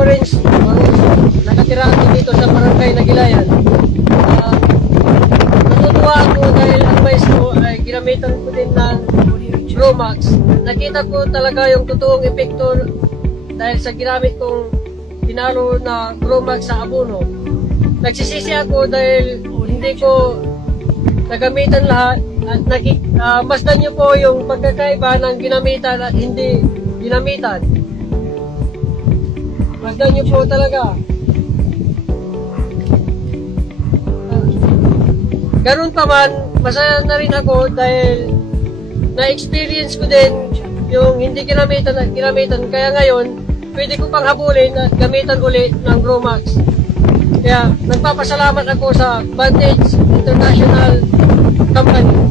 Lawrence Maruso. Nakatira ako dito sa Barangay Nagilayan. Natutuwa ako dahil ang mais ko ay ginamitan ko din ng Gromax. Nakita ko talaga yung totoong epekto dahil sa ginamit kong pinalo na Gromax sa abono. Nagsisisi ako dahil hindi ko nagamitan lahat at masdan nyo po yung pagkakaiba ng ginamitan at hindi ginamitan. Masdan nyo po talaga. Ganun pa man, masaya na rin ako dahil na-experience ko din yung hindi ginamitan at ginamitan. Kaya ngayon, pwede ko pang habulin at gamitan ulit ng Gromax. Kaya nagpapasalamat ako sa Vantage International Company.